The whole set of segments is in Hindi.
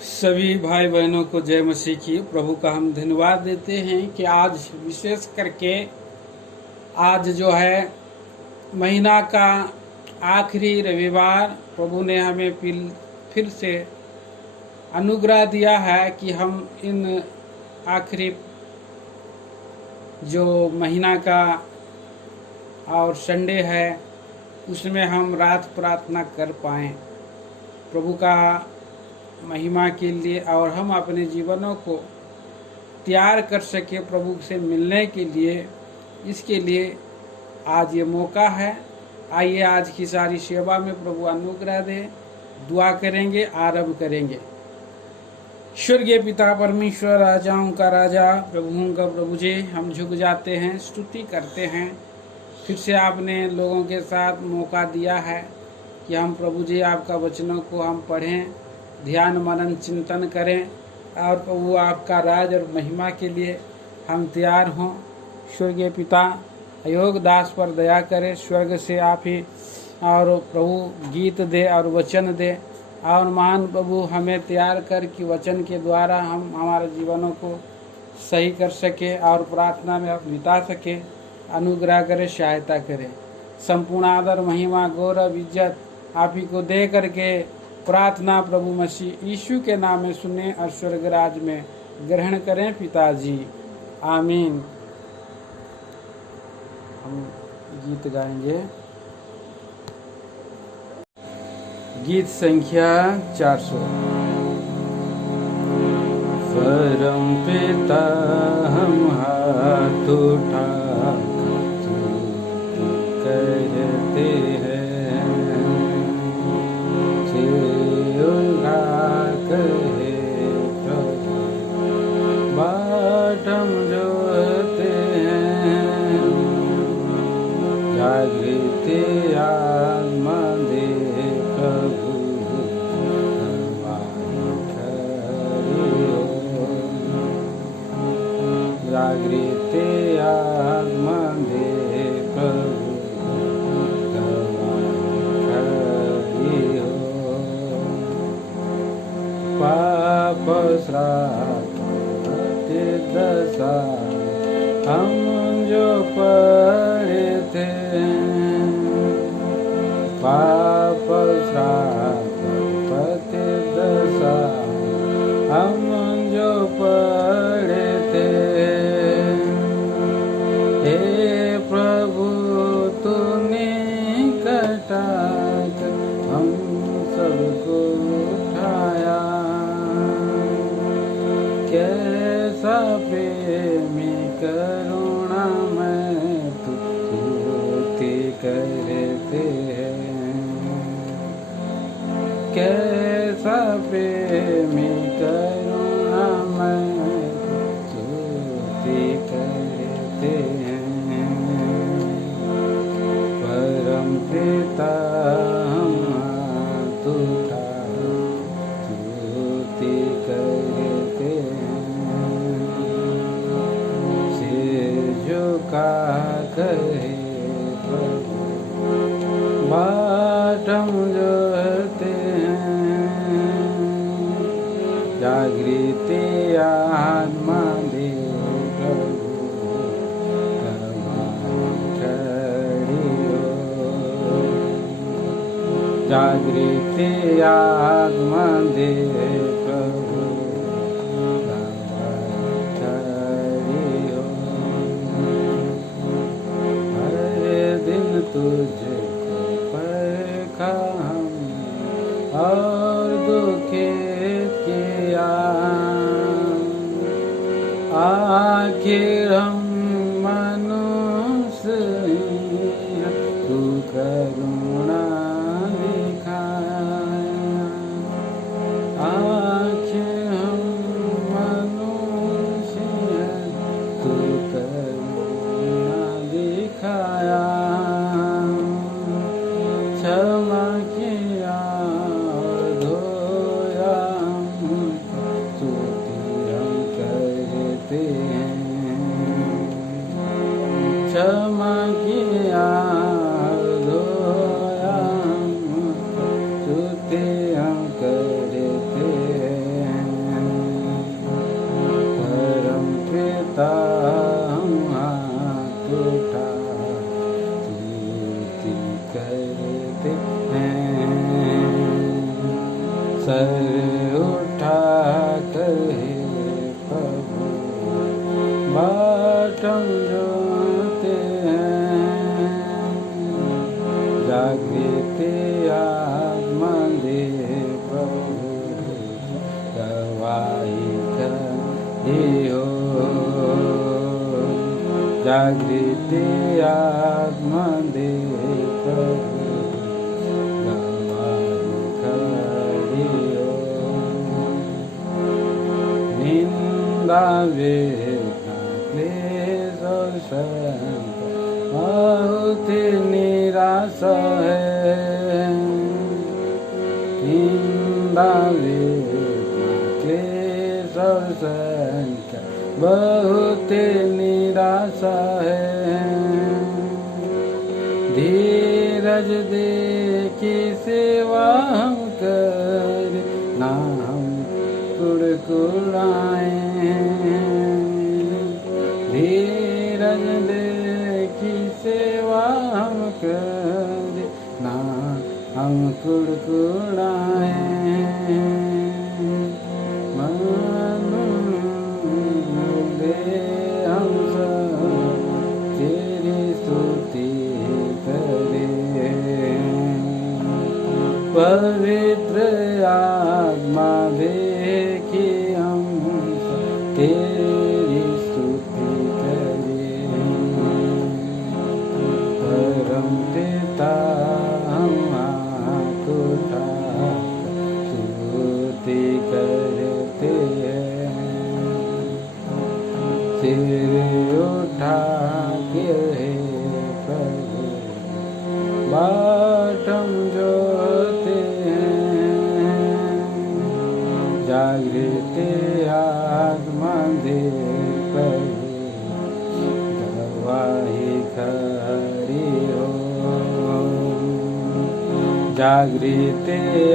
सभी भाई बहनों को जय मसीह की। प्रभु का हम धन्यवाद देते हैं कि आज विशेष करके आज जो है महीना का आखिरी रविवार प्रभु ने हमें फिर से अनुग्रह दिया है कि हम इन आखिरी जो महीना का और संडे है उसमें हम रात प्रार्थना कर पाएँ प्रभु का महिमा के लिए, और हम अपने जीवनों को तैयार कर सके प्रभु से मिलने के लिए। इसके लिए आज ये मौका है। आइए आज की सारी सेवा में प्रभु अनुग्रह दे। दुआ करेंगे, आरंभ करेंगे। स्वर्गीय पिता परमेश्वर, राजाओं का राजा, प्रभुओं का प्रभु जी, हम झुक जाते हैं, स्तुति करते हैं। फिर से आपने लोगों के साथ मौका दिया है कि हम प्रभु जी आपका वचनों को हम पढ़ें, ध्यान मनन चिंतन करें, और प्रभु आपका राज और महिमा के लिए हम तैयार हों। स्वर्गीय पिता अयोग दास पर दया करें, स्वर्ग से आप ही और प्रभु गीत दे और वचन दे, और महान प्रभु हमें तैयार कर कि वचन के द्वारा हम हमारे जीवनों को सही कर सके और प्रार्थना में आप बिता सके। अनुग्रह करे, सहायता करें। संपूर्ण आदर महिमा गौरव इज्जत आप ही को दे करके प्रार्थना प्रभु मसीह यीशु के नाम में सुने और स्वर्ग राज में ग्रहण करें पिताजी, आमीन। हम गीत गाएंगे। गीत संख्या 400। परम पिता हम हाथ उठा करते हैं, बाट हम जोते हैं, जागृति आत्मा दे प्रभु जागृति आत्मा दे प्रभु पाप श्राप दशा हम जो पड़े थे, पाप श्राप पति दशा हम जो पड़े थे, हे प्रभु तूने कटाक हम सबको उठाया। कैसा प्रेमी करुणा में तुझे करते हैं, कैसा प्रेमी करुणा में तुझे करते हैं। परम पिता हम हाथ उठा स्तुति करते हैं, सिर झुका कहे प्रभु बाट हम जोते हैं, जागृति आत्मा दे प्रभु खड़ी हो, जागृति आत्मा दे प्रभु खड़ी हो। हर दिन तुझको परखा हम और दुखित किया, आखिर हम मनुष्य तू करुणा दिखाया, आखिर हम मनुष्य तू करुणा दिखाया, क्षमा किया धोया सर उठा कर हे प्रभु बाट हम जोते हैं, जागृत आत्मा दे प्रभु गवाही खड़ी हो, जागृत आत्मा दे प्रभु गवाही खड़ी हो। निंदा वेदना क्लेश और शंका बहुत निराशा है, निंदा वेदना क्लेश और शंका बहुत निराशा है, धीरज दे की सेवा हम कर ना हम कुड़कुड़ाए, धीरज दे की सेवा हम कर ना हम कुड़कुड़ाए, हम सब तेरी स्तुति करें, पवित्र आत्मा देखी हम सब तेरी स्तुति करें, परम पिता हम हाथ उठा स्तुति करते हैं, सिर उठा के हे प्रभु बाट हम जोते हैं, जागृत आत्मा दे प्रभु गवाही खड़ी हो, जागृत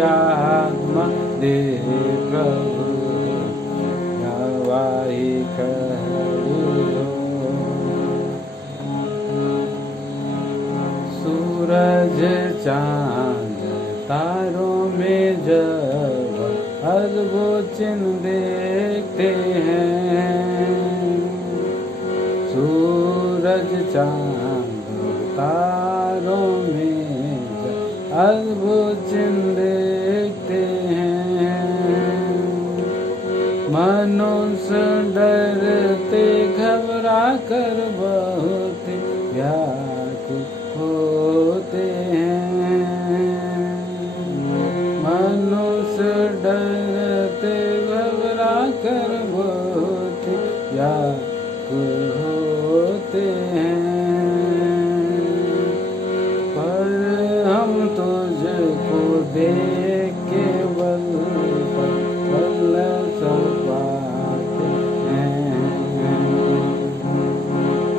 आत्मा दे प्रभु गवाही खड़ी हो। सूरज चांद तारों में जब अद्भुत चिन्ह देखते हैं, सूरज चांद तारों में जब अद्भुत चिन्ह देखते हैं, मनुष्य डरते घबरा कर बहुत व्याकुल होते हैं, मनुष्य डरते घबरा कर बहुत व्याकुल होते हैं, पर हम तुझको देख के बल सब पाते हैं,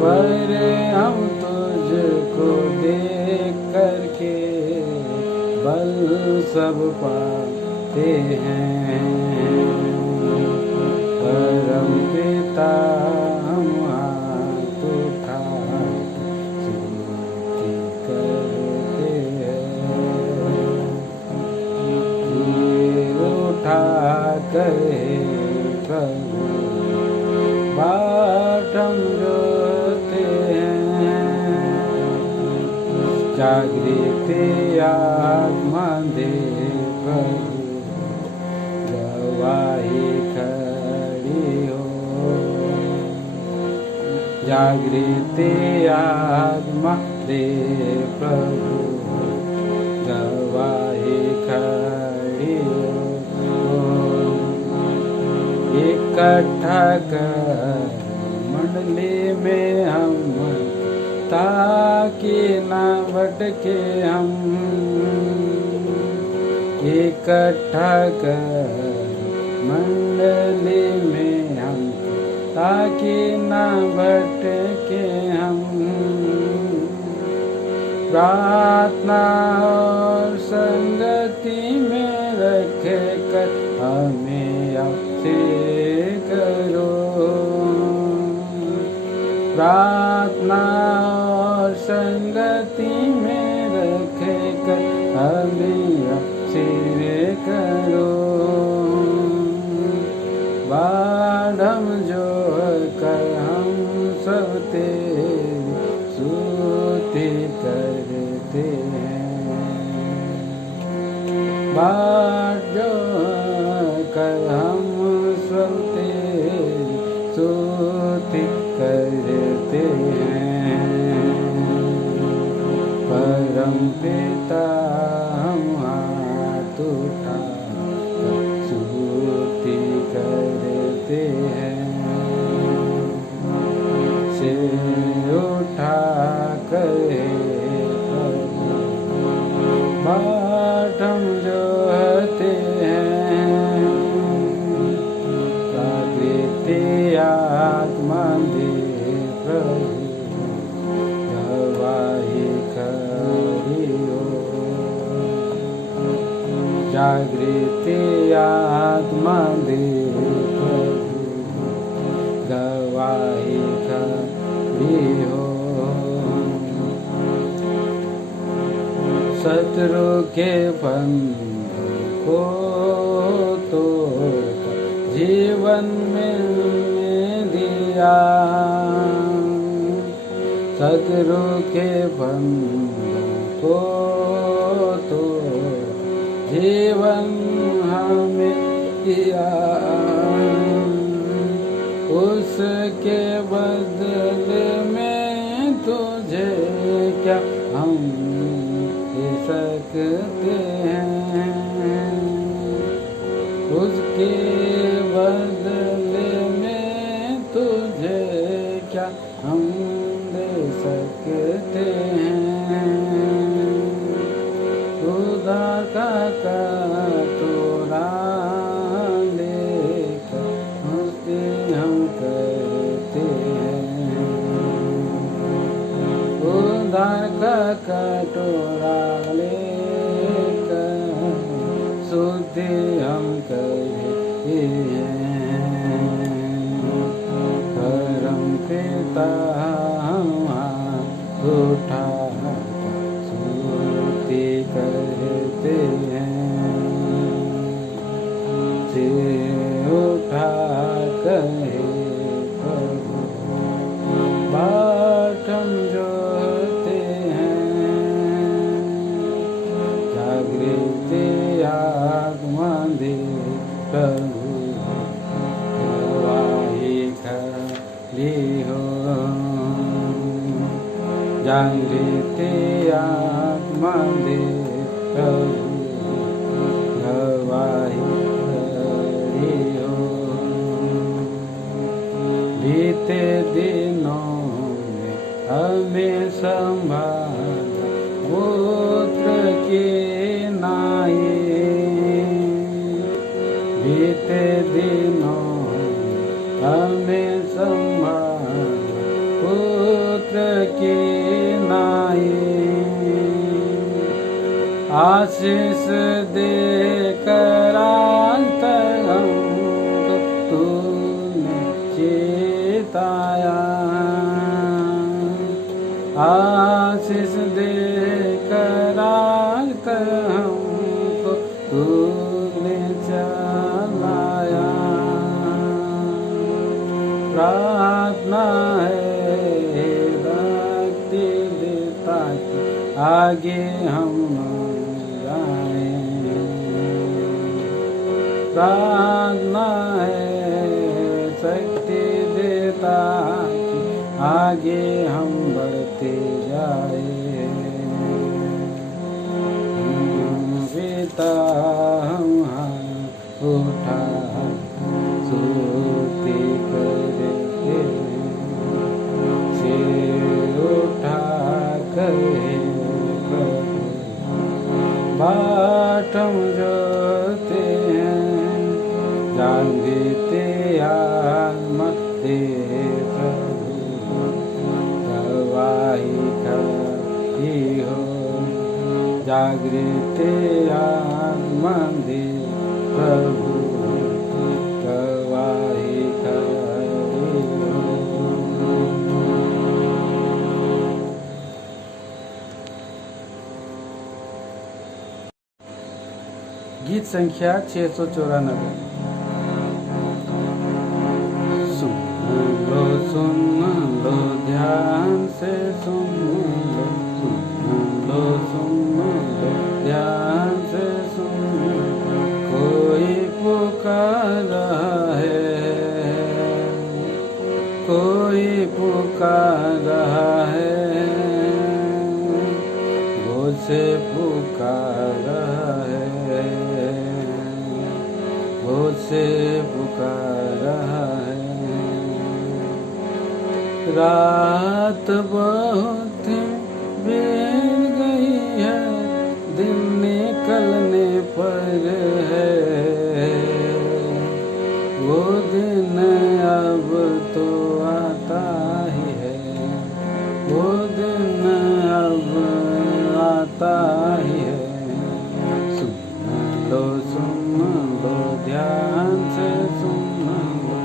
पर हम तुझको देख करके बल सब पाते हैं, परम पिता हम हाथ उठा स्तुति करते हैं, सिर उठा कर हे प्रभु बाट हम जोते हैं, जागृत आत्मा दे प्रभु गवाही खड़ी हो, जागृत आत्मा दे प्रभु गवाही खड़ी हो, इकट्ठा कर मंडली में हम ताकि ना भटके हम, इकट्ठा कर मंडली में हम ताकि ना भटके हम, प्रार्थना और संगति में रख कर हमें आपसे करो, प्रार्थना और संगति में रख कर हमें आपसे करो, बाट जो कर हम सुनते स्तुति करते हैं। परम पिता हम हाथ उठा स्तुति करते हैं। सिर उठा कर बाट हम जोते हैं। जागृति आत्मा दे प्रभु गवाही खड़ी हो। जागृति आत्मा दे प्रभु गवाही खड़ी हो। शत्रु के बंधन को तोड़कर जीवन में दिया। शत्रु के बंधन को तोड़ जीवन हमें दिया। उसके बदले में तुझे क्या हम दे सकते हैं। उसके बदले में तुझे क्या हम दे सकते हैं। उधार का कटोरा लेकर उससे हम करते हैं। उधार का कटोरा लेकर शुद्धि हम करते हैं। परम पिता हम हाथ उठा स्तुति करते हैं। सिर उठा कहे प्रभु बाट हम जोते हैं। जागृति आत्मा दे प्रभु गवाही खड़ी हो। जागृति आत्मा दे प्रभु गवाही खड़ी हो। बीते दिनों में हमें संभाला पुत्र की नाई। बीते दिनों में हमें संभाला पुत्र की नाई। आशीष देकर आज तक हमको तूने चिताया। आशीष देकर आज तक हमको तूने चलाया। प्रार्थना है भक्ति देता कि आगे हम जाए। प्रार्थना है शक्ति देता कि आगे हम बढ़ते जाए। पिता हम हाथ उठा स्तुति करते हैं। सिर उठा कहे प्रभु बाट हम जोते हैं। जागृति आत्मा दे प्रभु गवाही खड़ी हो। जागृति आत्मा दे प्रभु गवाही खड़ी हो। गीत संख्या 694। सुन लो ध्यान से सुन लो ध्यान से सुन पुकार रहा है, गोद से पुकार रहा है, गोद से पुकार रहा है। रात बहुत बीत गई है, दिन निकलने पर है, वो दिन अब तो आता ही है, वो दिन अब आता ही है। सुन लो ध्यान से सुन लो।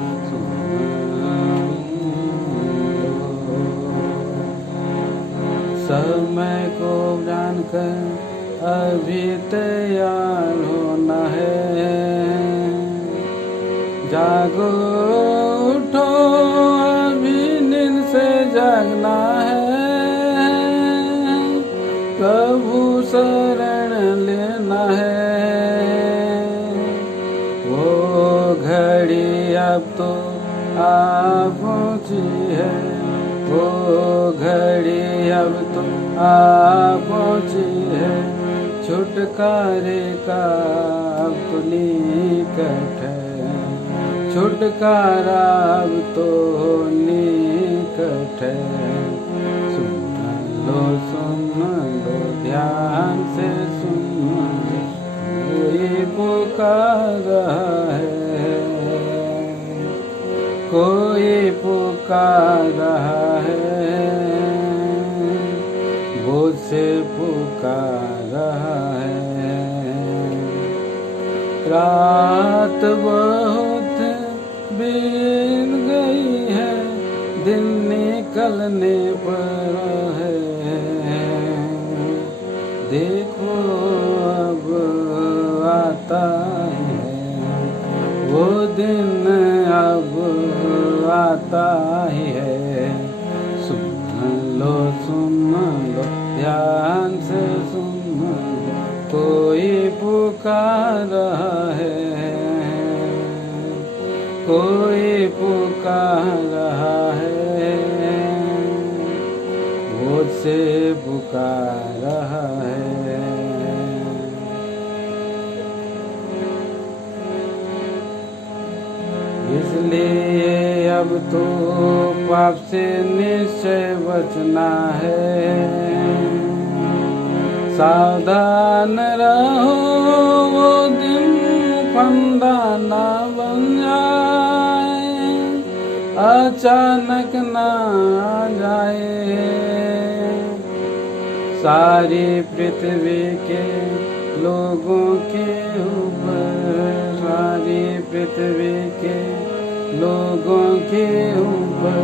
समय को जानकर अभी तैयार होना है, जागो उठो अभी नींद से जागना है, प्रभु शरण लेना है। वो घड़ी अब तो आ पहुँची है, वो घड़ी अब तो आ पहुँची है, छुटकारे का अब तो निकट है, छुटकारा अब तो निकट है। सुन लो ध्यान से सुन लो, कोई पुकार रहा है, कोई पुकार रहा है, गोद से पुकार रहा है। रात बहुत बीत गई है, दिन निकलने पर है, देखो अब आता है, वो दिन अब आता ही है। सुन लो ध्यान से सुन लो, कोई पुकार रहा है, कोई पुकार रहा है, गोद से पुकार रहा है। इसलिए अब तो पाप से निश्चय बचना है, सावधान रहो वो दिन फंदा ना बन जाए, अचानक ना आ जाए। सारी पृथ्वी के लोगों के ऊपर, सारी पृथ्वी के लोगों के ऊपर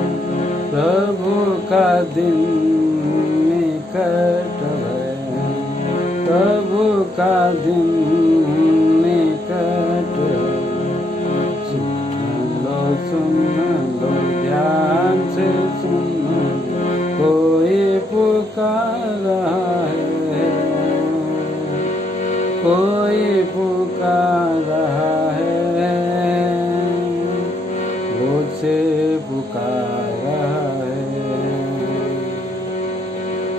प्रभु का दिन निकट है, प्रभु का दिन निकट है। सुन लो ध्यान से सुन लो, कोई पुकार रहा है, कोई पुकार रहा है, गोद से पुकार रहा है।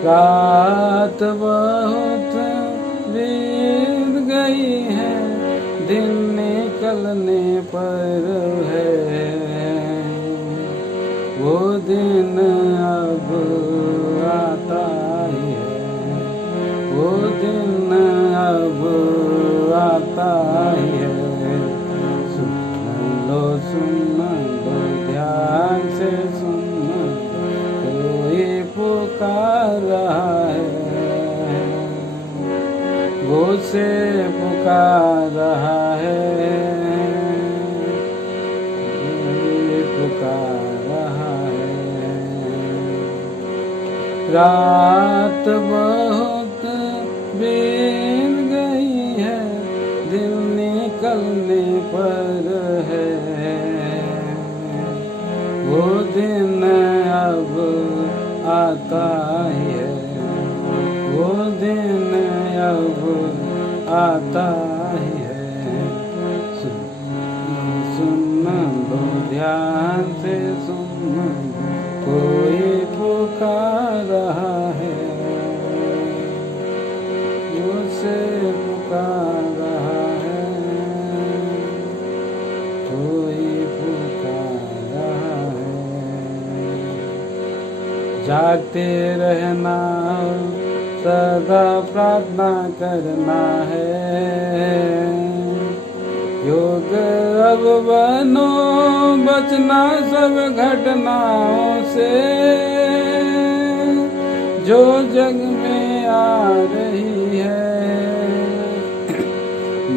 रात बहुत बीत गई है, दिन निकलने पर है, वो दिन अब आता ही है, वो दिन अब आता ही है। सुन लो ध्यान से सुन लो, कोई पुकार रहा है, गोद से पुकार रहा है, पुकार रहा है। रात बहुत बीत गई है, दिन निकलने पर है, वो दिन अब आता ही है, वो दिन अब आता ही है। सुन लो ध्यान से सुन लो, कोई पुकार रहा है, मुझसे पुकार रहा है, कोई पुकार रहा है। जागते रहना, सदा प्रार्थना करना है। योग अब बनो, बचना सब घटनाओं से जो जग में आ रही है।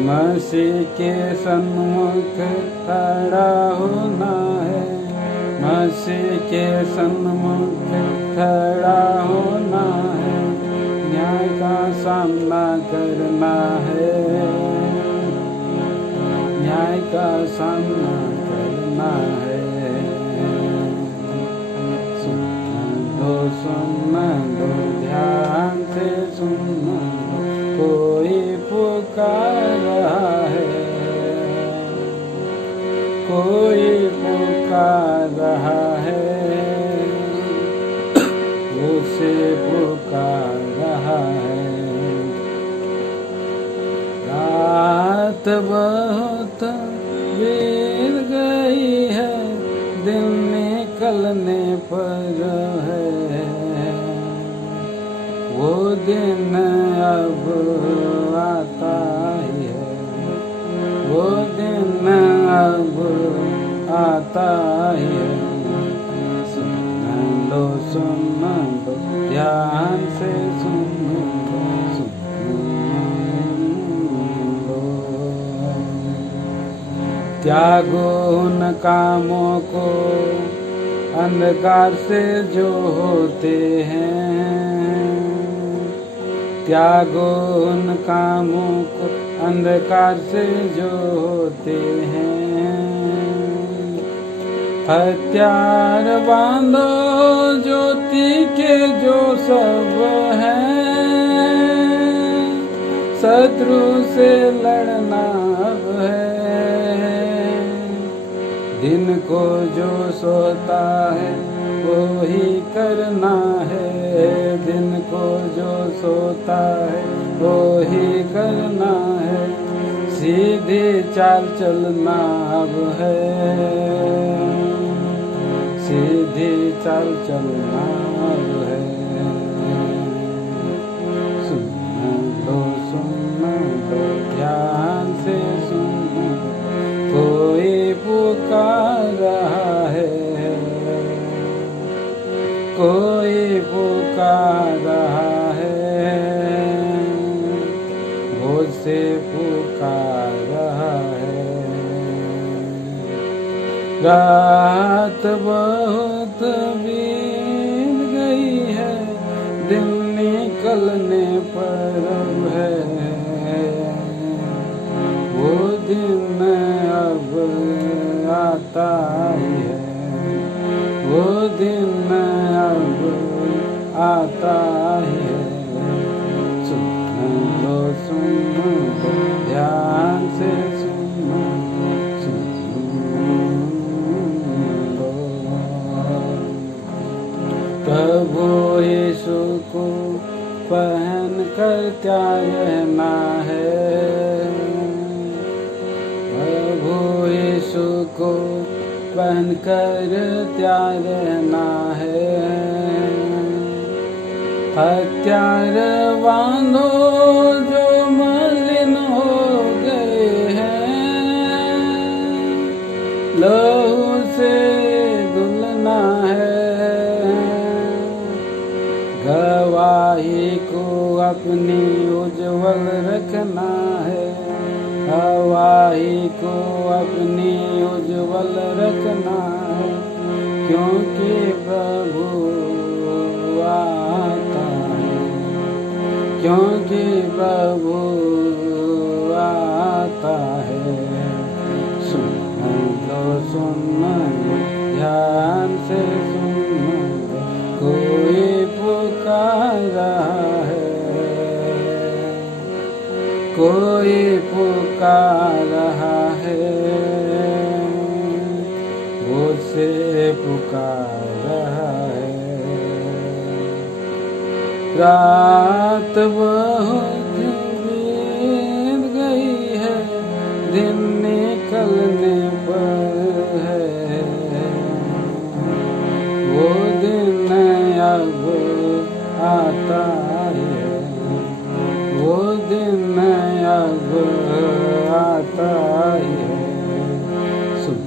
मसीह के सन्मुख खड़ा होना है, मसीह के सन्मुख खड़ा होना है। न्याय का सामना करना है, न्याय का सामना करना है। सुन लो ध्यान से सुन लो, कोई पुकार रहा है, कोई पुकार रहा है, उसे पुकार रहा है। रात बहुत बीत गई है, दिन निकलने पर है। वो दिन अब आता ही है, वो दिन अब आता ही है। सुन लो ध्यान से सुन लो। त्यागो उन कामों को अंधकार से जो होते हैं, त्यागो उन कामों को अंधकार से जो होते हैं। हथियार बांधो ज्योति के जो सब हैं, शत्रु से लड़ना अब है। दिन को जो सोता है वो ही करना है, दिन को जो सोता है वो ही करना है। सीधी चाल चलना अब है, सीधी चाल चलना अब है। सुन लो ध्यान से सुन लो, कोई पुकार रहा है, कोई पुकार रहा है, भोज से पुकार रहा है। रात बहुत बीत गई है, दिन निकलने पर है। वो दिन अब आता ही है, वो दिन अब आता ही है। सुन लो ध्यान से सुन लो। प्रभु यीशु को पहन कर त्यागना है, प्रभु यीशु को पहन कर त्यागना है। हथियार बांधो जो मलिन हो गए हैं, लहू से धुलना है। गवाही को अपनी उज्जवल रखना है, गवाही को अपनी उज्जवल रखना है। क्योंकि प्रभु आता है, क्योंकि प्रभु आता है। सुन लो ध्यान से सुन लो, कोई पुकार रहा है, कोई पुकार रहा है, वो से पुकार रहा है। रात बहुत बीत गई है, दिन निकलने पर है। वो दिन अब आता है, वो दिन अब आता है। सुन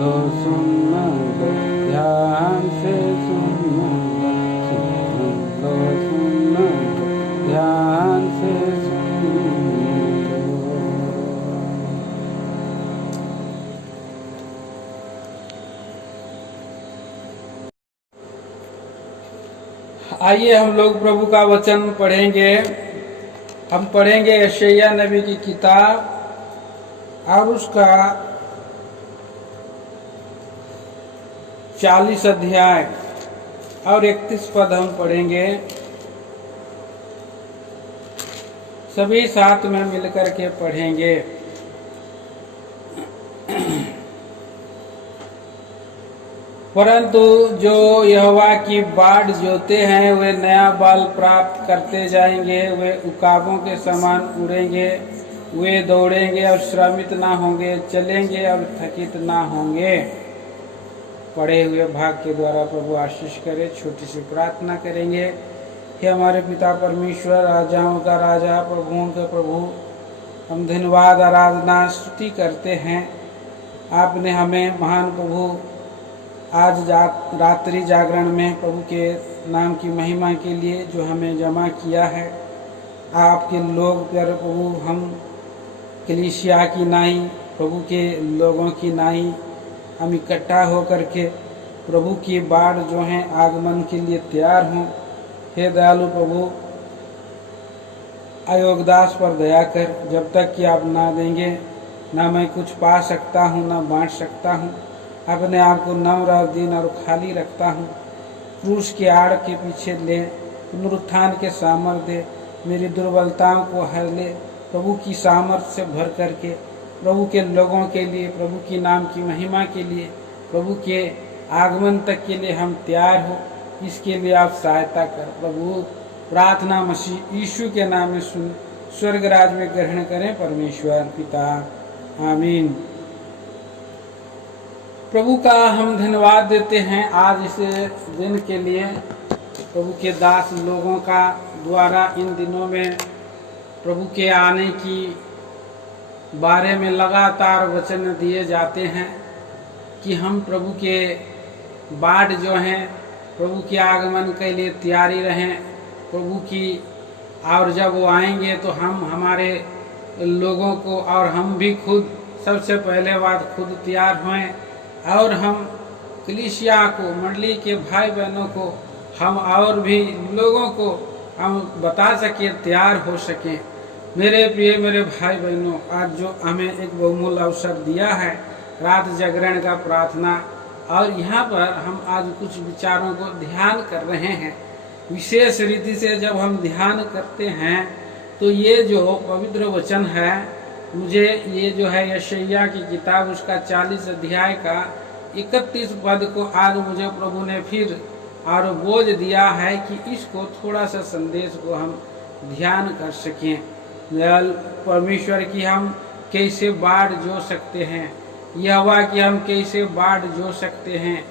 लो ध्यान से सुन लो ध्यान से सुन लो। आइए हम लोग प्रभु का वचन पढ़ेंगे। हम पढ़ेंगे यशायाह नबी की किताब और उसका 40 अध्याय और 31 पद हम पढ़ेंगे। सभी साथ में मिलकर के पढ़ेंगे। परंतु जो यहोवा की बाट जोते हैं वे नया बल प्राप्त करते जाएंगे। वे उकाबों के समान उड़ेंगे, वे दौड़ेंगे और श्रमित ना होंगे, चलेंगे और थकित ना होंगे। पढ़े हुए भाग के द्वारा प्रभु आशीष करे। छोटी सी प्रार्थना करेंगे। हे हमारे पिता परमेश्वर, राजाओं का राजा, प्रभुओं का प्रभु, हम धन्यवाद आराधना स्तुति करते हैं। आपने हमें महान प्रभु आज रात्रि जागरण में प्रभु के नाम की महिमा के लिए जो हमें जमा किया है। आपके लोग प्यारे प्रभु, हम कलीसिया की नाई, प्रभु के लोगों की नाई हम इकट्ठा होकर के प्रभु की बाट जो है आगमन के लिए तैयार हों। हे दयालु प्रभु, अयोगदास पर दया कर। जब तक कि आप ना देंगे ना मैं कुछ पा सकता हूँ ना बांट सकता हूँ। अपने आप को नम्र और दीन और खाली रखता हूँ। क्रूस के आड़ के पीछे ले, पुनरुत्थान के सामर्थ्य दे, मेरी दुर्बलताओं को हर ले। प्रभु की सामर्थ्य से भर करके प्रभु के लोगों के लिए, प्रभु की नाम की महिमा के लिए, प्रभु के आगमन तक के लिए हम तैयार हो। इसके लिए आप सहायता कर प्रभु। प्रार्थना मसीह यीशु के नाम में सुन, स्वर्ग राज में ग्रहण करें परमेश्वर पिता, आमीन। प्रभु का हम धन्यवाद देते हैं आज इस दिन के लिए। प्रभु के दास लोगों का द्वारा इन दिनों में प्रभु के आने की बारे में लगातार वचन दिए जाते हैं कि हम प्रभु के बाट जो हैं, प्रभु के आगमन के लिए तैयारी रहें। प्रभु की और जब वो आएंगे तो हम हमारे लोगों को और हम भी खुद सबसे पहले बात खुद तैयार हों और हम कलीसिया को, मंडली के भाई बहनों को, हम और भी लोगों को हम बता सकें, तैयार हो सकें। मेरे प्रिय मेरे भाई बहनों, आज जो हमें एक बहुमूल्य अवसर दिया है रात जागरण का प्रार्थना, और यहाँ पर हम आज कुछ विचारों को ध्यान कर रहे हैं। विशेष रीति से जब हम ध्यान करते हैं तो ये जो पवित्र वचन है, मुझे ये जो है यशायाह की किताब उसका 40 अध्याय का 31 पद को आज मुझे प्रभु ने फिर और बोझ दिया है कि इसको थोड़ा सा संदेश को हम ध्यान कर सकें। परमेश्वर की हम कैसे बाट जो सकते हैं, यहोवा की हम कैसे बाट जो सकते हैं।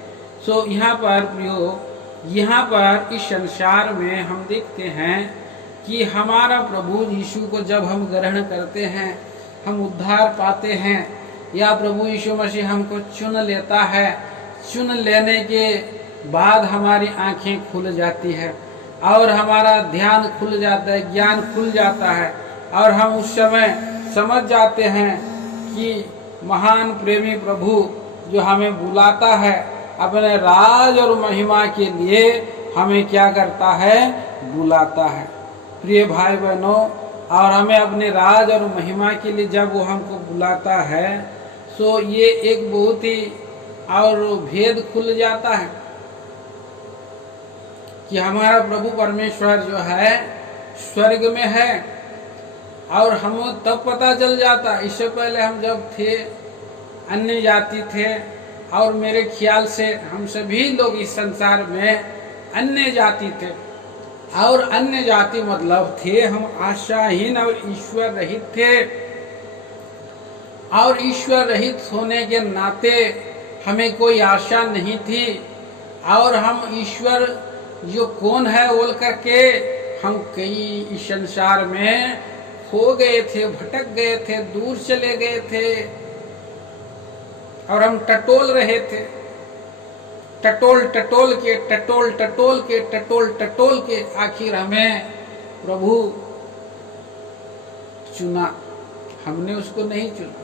सो यहाँ पर प्रियो, यहाँ पर इस संसार में हम देखते हैं कि हमारा प्रभु यीशु को जब हम ग्रहण करते हैं, हम उद्धार पाते हैं, या प्रभु यीशु मसीह हमको चुन लेता है। चुन लेने के बाद हमारी आंखें खुल जाती है और हमारा ध्यान खुल जाता है, ज्ञान खुल जाता है, और हम उस समय समझ जाते हैं कि महान प्रेमी प्रभु जो हमें बुलाता है अपने राज और महिमा के लिए, हमें क्या करता है, बुलाता है। प्रिय भाई बहनों, और हमें अपने राज और महिमा के लिए जब वो हमको बुलाता है तो ये एक बहुत ही और भेद खुल जाता है कि हमारा प्रभु परमेश्वर जो है स्वर्ग में है, और हमें तब पता चल जाता। इससे पहले हम जब थे अन्य जाति थे, और मेरे ख्याल से हम सभी लोग इस संसार में अन्य जाति थे, और अन्य जाति मतलब थे हम आशाहीन और ईश्वर रहित थे, और ईश्वर रहित होने के नाते हमें कोई आशा नहीं थी, और हम ईश्वर जो कौन है बोल करके हम कई इस संसार में खो गए थे, भटक गए थे, दूर चले गए थे, और हम टटोल रहे थे। टटोल टटोल के आखिर हमें प्रभु चुना, हमने उसको नहीं चुना।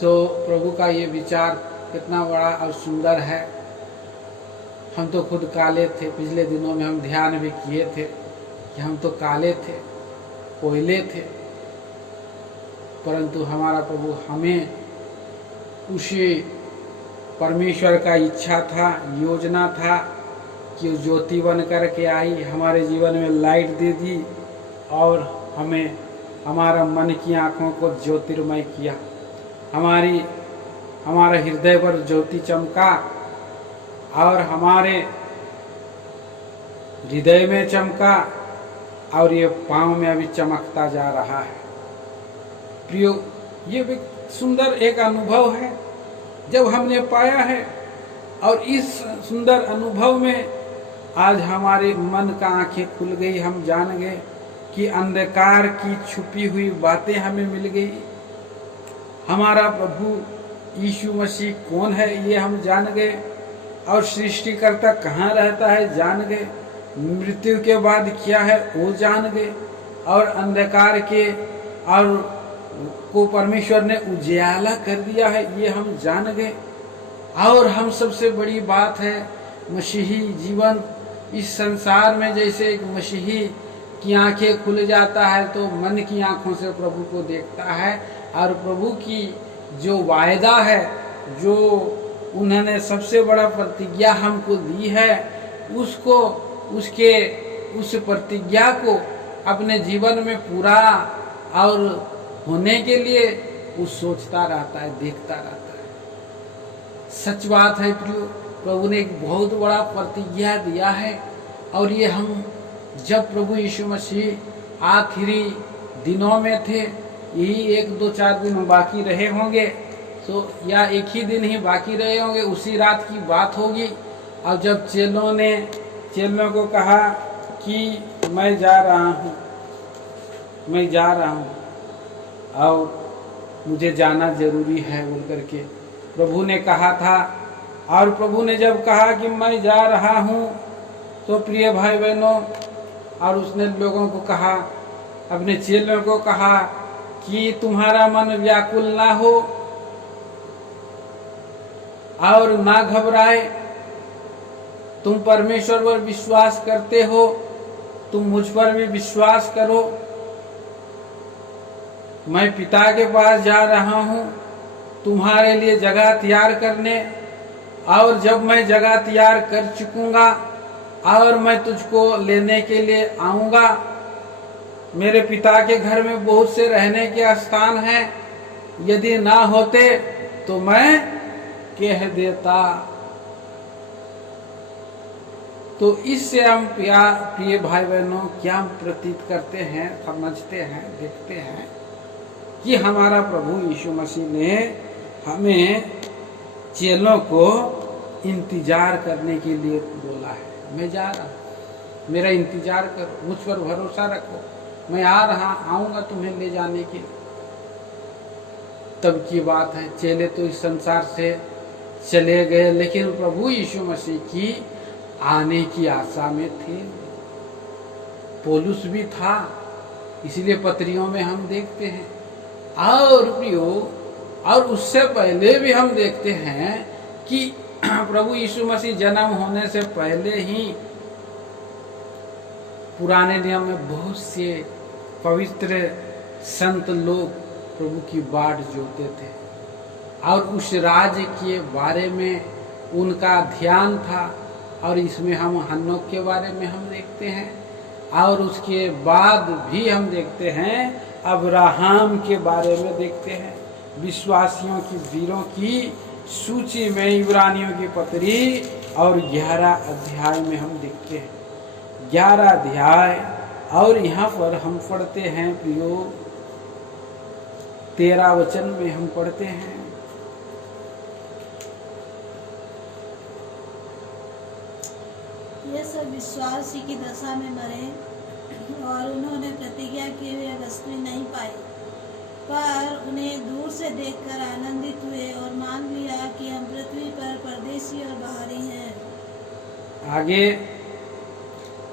तो प्रभु का ये विचार कितना बड़ा और सुंदर है। हम तो खुद काले थे, पिछले दिनों में हम ध्यान भी किए थे कि हम तो काले थे, कोयले थे, परंतु हमारा प्रभु हमें उसी परमेश्वर का इच्छा था, योजना था कि ज्योति बन करके आई, हमारे जीवन में लाइट दे दी और हमें हमारा मन की आँखों को ज्योतिर्मय किया, हमारे हृदय पर ज्योति चमका और हमारे हृदय में चमका और ये पाँव में अभी चमकता जा रहा है। प्रियो, ये भी सुंदर एक अनुभव है जब हमने पाया है, और इस सुंदर अनुभव में आज हमारे मन का आंखें खुल गई, हम जान गए कि अंधकार की छुपी हुई बातें हमें मिल गई। हमारा प्रभु यीशु मसीह कौन है ये हम जान गए, और सृष्टिकर्ता कहाँ रहता है जान गए, मृत्यु के बाद क्या है वो जान गए, और अंधकार के और को परमेश्वर ने उजियाला कर दिया है ये हम जान गए। और हम सबसे बड़ी बात है मसीही जीवन, इस संसार में जैसे एक मसीही की आंखें खुल जाता है तो मन की आंखों से प्रभु को देखता है, और प्रभु की जो वायदा है, जो उन्होंने सबसे बड़ा प्रतिज्ञा हमको दी है, उसको उस प्रतिज्ञा को अपने जीवन में पूरा और होने के लिए वो सोचता रहता है, देखता रहता है। सच बात है प्रियो, प्रभु ने एक बहुत बड़ा प्रतिज्ञा दिया है, और ये हम जब प्रभु यीशु मसीह आखिरी दिनों में थे, यही 1-2-4 दिन बाकी रहे होंगे, तो या एक ही दिन ही बाकी रहे होंगे, उसी रात की बात होगी। और जब चेलों को कहा कि मैं जा रहा हूँ और मुझे जाना जरूरी है बोल करके प्रभु ने कहा था। और प्रभु ने जब कहा कि मैं जा रहा हूँ, तो प्रिय भाई बहनों, और उसने लोगों को कहा, अपने चेलों को कहा कि तुम्हारा मन व्याकुल ना हो और ना घबराए, तुम परमेश्वर पर विश्वास करते हो, तुम मुझ पर भी विश्वास करो। मैं पिता के पास जा रहा हूँ तुम्हारे लिए जगह तैयार करने, और जब मैं जगह तैयार कर चुकूंगा और मैं तुझको लेने के लिए आऊंगा, मेरे पिता के घर में बहुत से रहने के स्थान हैं, यदि ना होते तो मैं कह देता। तो इससे हम प्रिय भाई बहनों क्या हम प्रतीत करते हैं, समझते हैं, देखते हैं कि हमारा प्रभु यीशु मसीह ने हमें चेलों को इंतजार करने के लिए बोला है। मैं जा रहा हूँ, मेरा इंतजार करो, मुझ पर भरोसा रखो, मैं आऊंगा तुम्हें ले जाने के लिए। तब की बात है, चेले तो इस संसार से चले गए, लेकिन प्रभु यीशु मसीह की आने की आशा में थे। पौलुस भी था, इसलिए पत्रियों में हम देखते हैं। और प्रियो, और उससे पहले भी हम देखते हैं कि प्रभु यीशु मसीह जन्म होने से पहले ही पुराने नियम में बहुत से पवित्र संत लोग प्रभु की बाट जोते थे, और उस राज्य के बारे में उनका ध्यान था। और इसमें हम हन्नोक के बारे में हम देखते हैं, और उसके बाद भी हम देखते हैं अब्राहम के बारे में देखते हैं। विश्वासियों की वीरों की सूची में इब्रानियों की पत्री और 11 अध्याय में हम देखते हैं। 11 अध्याय और यहाँ पर हम पढ़ते हैं प्रियो 13 वचन में हम पढ़ते हैं, ये सब विश्वासी की दशा में मरे और उन्होंने प्रतिज्ञा किए हुए वस्तुएं नहीं पाई, पर उन्हें दूर से देखकर आनंदित हुए और मान लिया कि हम पृथ्वी पर परदेशी और बाहरी हैं। आगे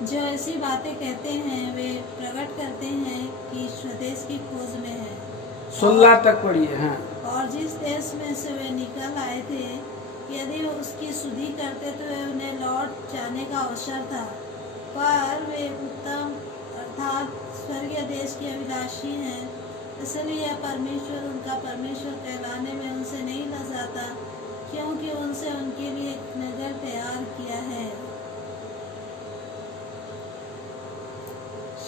जो ऐसी बातें कहते हैं वे प्रकट करते हैं कि स्वदेश की खोज में है 16 तक पढ़िए। हाँ, और जिस देश में से वे निकल आए थे, यदि वे उसकी शुद्धि करते तो वे उन्हें लौट जाने का अवसर था, पर वे उत्तम अर्थात स्वर्गीय देश के अभिलाषी हैं। इसलिए परमेश्वर उनका परमेश्वर कहलाने में उनसे नहीं लजाता, क्योंकि उनसे उनके लिए एक नगर तैयार किया है।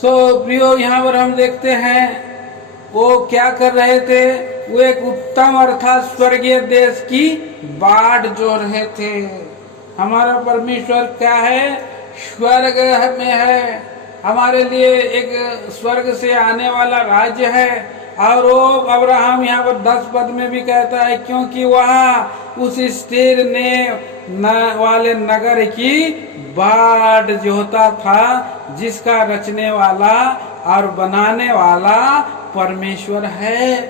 प्रियो यहाँ पर हम देखते हैं वो क्या कर रहे थे, वो एक उत्तम अर्थात स्वर्गीय देश की बाट जो रहे थे। हमारा परमेश्वर क्या है, स्वर्ग में है, हमारे लिए एक स्वर्ग से आने वाला राज्य है। और वो अब्राहम यहाँ पर 10 पद में भी कहता है, क्योंकि वहाँ उस स्थिर ने वाले नगर की बाट जोता था, जिसका रचने वाला और बनाने वाला परमेश्वर है।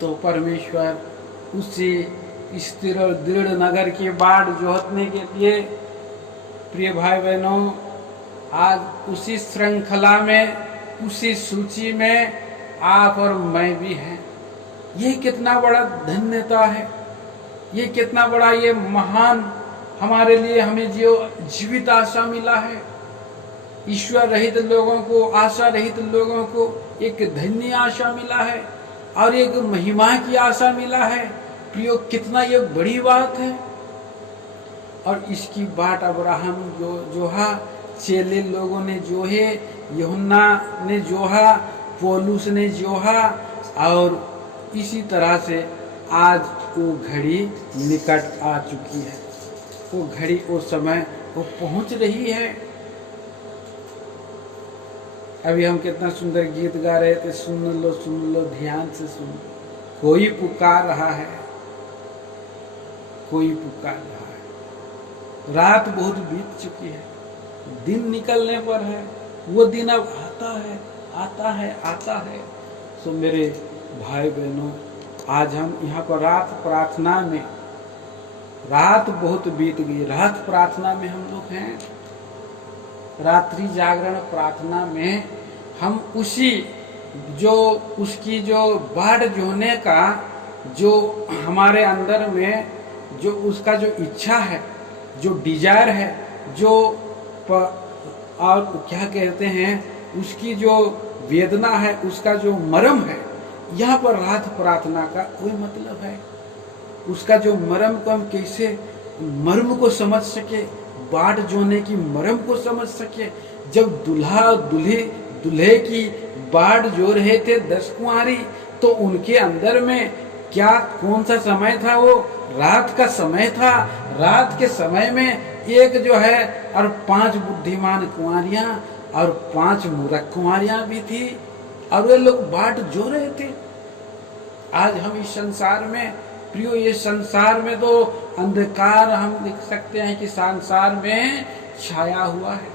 तो परमेश्वर उसी स्थिर और दृढ़ नगर की बाट जोतने के लिए प्रिय भाई बहनों, आज उसी श्रृंखला में, उसी सूची में आप और मैं भी हैं। ये कितना बड़ा धन्यता है, ये कितना बड़ा ये महान हमारे लिए, हमें जो जीवित आशा मिला है। ईश्वर रहित लोगों को, आशा रहित लोगों को एक धन्य आशा मिला है और एक महिमा की आशा मिला है। प्रियो, कितना ये बड़ी बात है। और इसकी बाट अब्राहम जोहा, चेले लोगों ने जोहे, यूहन्ना ने जोहा, पौलुस ने जोहा, और इसी तरह से आज वो घड़ी निकट आ चुकी है। वो घड़ी, वो समय वो पहुंच रही है। अभी हम कितना सुंदर गीत गा रहे थे, सुन लो ध्यान से सुनो, कोई पुकार रहा है, कोई पुकार रहा है। रात बहुत बीत चुकी है, दिन निकलने पर है, वो दिन अब आता है, आता है, आता है। सो मेरे भाई बहनों, आज हम यहाँ पर रात प्रार्थना में, रात बहुत बीत गई, रात प्रार्थना में हम लोग हैं। रात्रि जागरण प्रार्थना में हम उसी जो उसकी जो बाट जोने का जो हमारे अंदर में जो उसका जो इच्छा है, जो डिजायर है, जो और क्या कहते हैं उसकी जो वेदना है, उसका जो मर्म है, यहाँ पर रात प्रार्थना का कोई मतलब है। उसका जो मर्म को हम कैसे मर्म को समझ सके, बाट जोने की मर्म को समझ सके। जब दूल्हा और दूल्हे की बाट जो रहे थे 10 कुंवारी, तो उनके अंदर में क्या कौन सा समय था, वो रात का समय था। रात के समय में एक जो है और 5 बुद्धिमान कुंवारियां और 5 मूर्ख कुंवारियां भी थी, और वे लोग बाट जो रहे थे। आज हम इस संसार में प्रियो, ये संसार में तो अंधकार हम देख सकते हैं कि संसार में छाया हुआ है।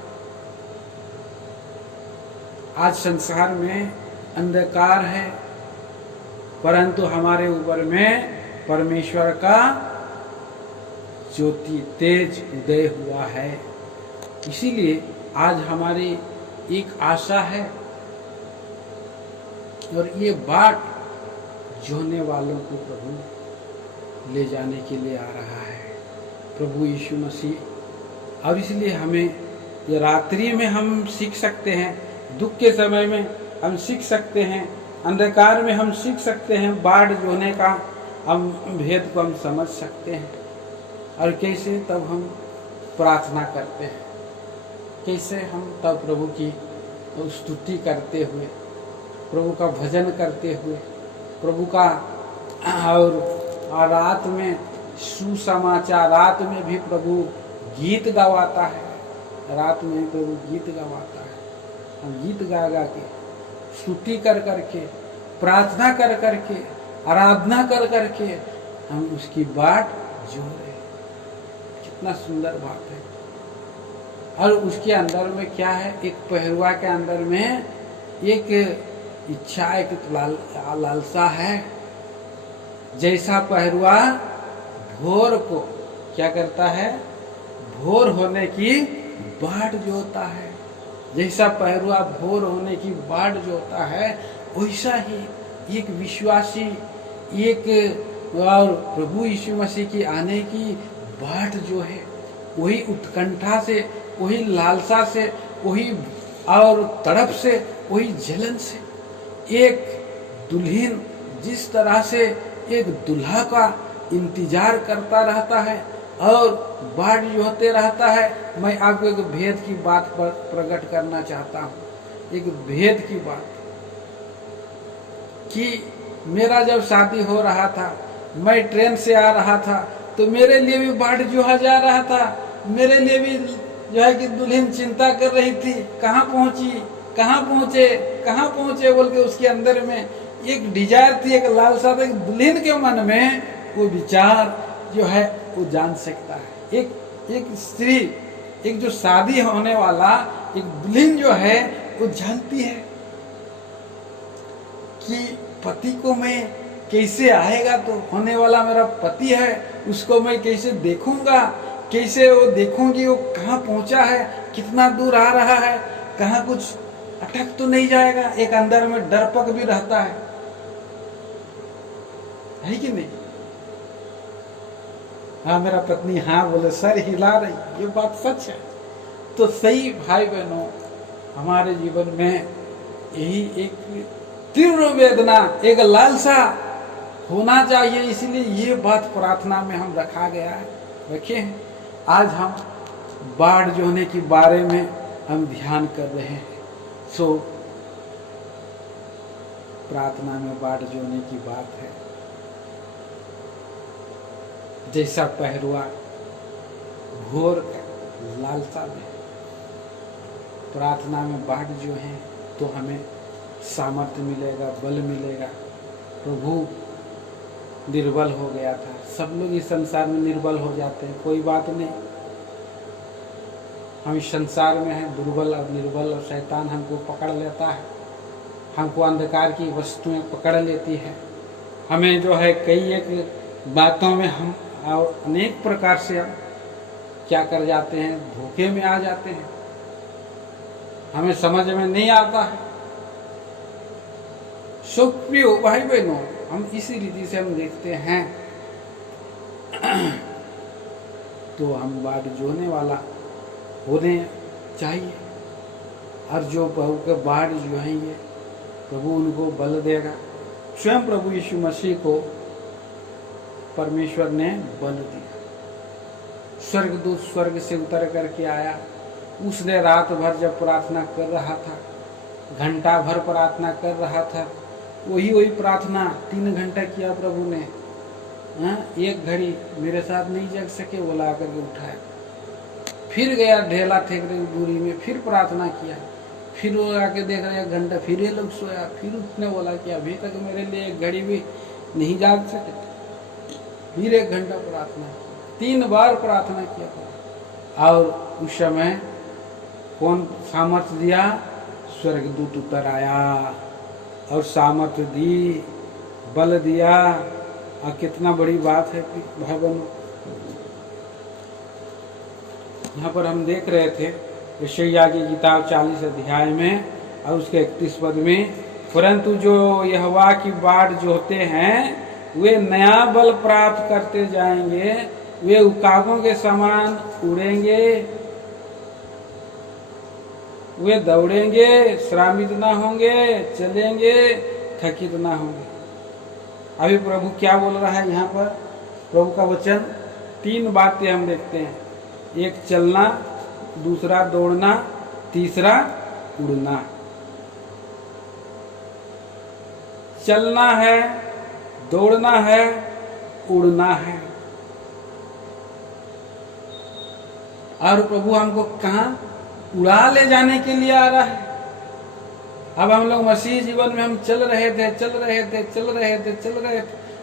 आज संसार में अंधकार है, परंतु हमारे ऊपर में परमेश्वर का ज्योति तेज उदय हुआ है। इसीलिए आज हमारी एक आशा है, और ये बाट जोने वालों को प्रभु ले जाने के लिए आ रहा है, प्रभु यीशु मसीह। और इसलिए हमें ये रात्रि में हम सीख सकते हैं, दुख के समय में हम सीख सकते हैं, अंधकार में हम सीख सकते हैं, बाट जोने का हम भेद को हम समझ सकते हैं। और कैसे तब हम प्रार्थना करते हैं, कैसे हम तब प्रभु की स्तुति करते हुए, प्रभु का भजन करते हुए, प्रभु का और रात में सुसमाचार, रात में भी प्रभु गीत गवाता है, रात में भी प्रभु गीत गवाता है। हम गीत गा गा के, स्तुति कर करके, प्रार्थना कर करके, आराधना कर करके हम उसकी बाट जोड़ रहे। कितना सुंदर बात है। और उसके अंदर में क्या है, एक पहरुआ के अंदर में एक इच्छा, एक लालसा है। जैसा पहरुआ भोर को क्या करता है, भोर होने की बाट जोता है, जैसा पहरुआ भोर होने की बाट जोता है, वैसा ही एक विश्वासी, एक और प्रभु यीशु मसीह की आने की बाट जो है, वही उत्कंठा से, वही लालसा से, वही और तड़प से, वही जलन से, एक दुल्हन जिस तरह से एक दुल्हा का इंतजार करता रहता है और बाट जोहते रहता है। मैं आपको एक भेद की बात पर प्रकट करना चाहता हूँ, एक भेद की बात, कि मेरा जब शादी हो रहा था, मैं ट्रेन से आ रहा था, तो मेरे लिए भी बाट जोहा जा रहा था। मेरे लिए भी जो है कि दुल्हन चिंता कर रही थी, कहाँ पहुंची, कहाँ पहुंचे, कहाँ पहुंचे बोल के। उसके अंदर में एक डिजायर थी, एक लालसा था। दुल्हन के मन में वो विचार जो है वो जान सकता है। एक स्त्री, एक जो शादी होने वाला एक दुल्हन जो है वो जानती है कि पति को मैं कैसे आएगा, तो होने वाला मेरा पति है, उसको मैं कैसे देखूंगा, कैसे वो देखूंगी, वो कहाँ पहुंचा है, कितना दूर आ रहा है, कहाँ कुछ अटक तो नहीं जाएगा। एक अंदर में डरपक भी रहता है कि नहीं? हाँ, मेरा पत्नी हाँ बोले, सर हिला रही, ये बात सच है। तो सही भाई बहनों, हमारे जीवन में यही एक तीव्र वेदना, एक लालसा होना चाहिए। इसीलिए ये बात प्रार्थना में हम रखा गया है, रखे हैं। आज हम बाढ़ जोने के बारे में हम ध्यान कर रहे हैं। सो प्रार्थना में बाढ़ जोने की बात है। जैसा पहरुआ घोर लालसा में, प्रार्थना में बाढ़ जो है तो हमें सामर्थ्य मिलेगा, बल मिलेगा। प्रभु निर्बल हो गया था, सब लोग इस संसार में निर्बल हो जाते हैं, कोई बात नहीं। हम इस संसार में हैं दुर्बल और निर्बल, और शैतान हमको पकड़ लेता है, हमको अंधकार की वस्तुएं पकड़ लेती है। हमें जो है कई एक बातों में हम और अनेक प्रकार से हम क्या कर जाते हैं, धोखे में आ जाते हैं, हमें समझ में नहीं आता है। सुप्रिय भाई बहनों, हम इसी रीति से हम देखते हैं तो हम बाढ़ जोने वाला होने चाहिए। और जो प्रभु के बाढ़ जो है ये प्रभु उनको बल देगा। स्वयं प्रभु यीशु मसीह को परमेश्वर ने बल दिया। स्वर्गदूत स्वर्ग से उतर करके आया, उसने रात भर जब प्रार्थना कर रहा था, घंटा भर प्रार्थना कर रहा था, वही प्रार्थना 3 घंटा किया प्रभु ने। एक घड़ी मेरे साथ नहीं जग सके, वो ला करके उठाया, फिर गया ढेला ठेकरे दूरी में, फिर प्रार्थना किया, फिर वो आके देख रहे 1 घंटा, फिर ये लोग सोया, फिर उसने बोला कि अभी तक मेरे लिए 1 घड़ी भी नहीं जाग सके। फिर 1 घंटा प्रार्थना, 3 बार प्रार्थना किया। और उस समय कौन सामर्थ्य दिया? स्वर्गदूत उतर आया और सामर्थ्य दी, बल दिया। और कितना बड़ी बात है कि भाई बहनों, यहाँ पर हम देख रहे थे यशायाह की किताब 40 अध्याय में और उसके 31 पद में, परंतु जो यहोवा की बाट जोहते हैं वे नया बल प्राप्त करते जाएंगे, वे उकाबों के समान उड़ेंगे, वे दौड़ेंगे, श्रामित ना होंगे, चलेंगे, थकित ना होंगे। अभी प्रभु क्या बोल रहा है यहाँ पर? प्रभु का वचन 3 बातें हम देखते हैं, एक चलना, दूसरा दौड़ना, तीसरा उड़ना। चलना है, दौड़ना है, उड़ना है। और प्रभु हमको कहाँ उड़ा ले जाने के लिए आ रहा है। अब हम लोग मसीह जीवन में हम चल रहे थे,